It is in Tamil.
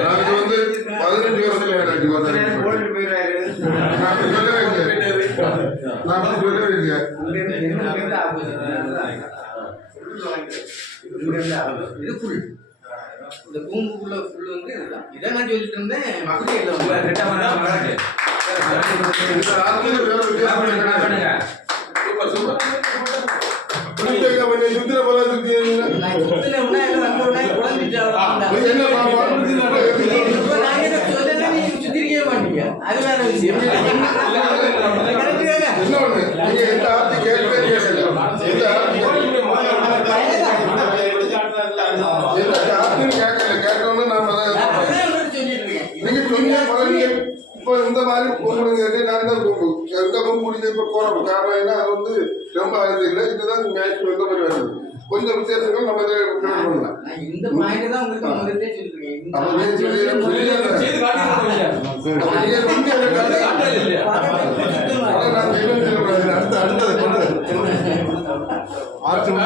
நாளைக்கு வந்து பதினஞ்சு வருஷத்துல எனக்கு நான் சொல்லவே இல்லை நான் சொல்லவே இல்லை இது புல் இந்த பூம்புக்குள்ள புல் வந்து இதுதான் இதை நான் சொல்லிட்டு இருந்தேன் அப்படியே இல்லை வேண்டிய சுத்திர போல சுத்தின பழனி இப்போ இந்த மாதிரி பொண்ணுங்க நான் தான் எந்த முடிஞ்ச இப்போ போறோம் காரணம் என்ன அது வந்து ரொம்ப அழுது இல்லை இதுதான் மேட்ச் வந்த கொஞ்சம் வித்தியாசங்கள் நம்ம இதில் பண்ணலாம் நான் இந்த பாயிண்ட் தான் உங்களுக்கு முதல்ல சொல்லிருக்கேன் சுத்தமா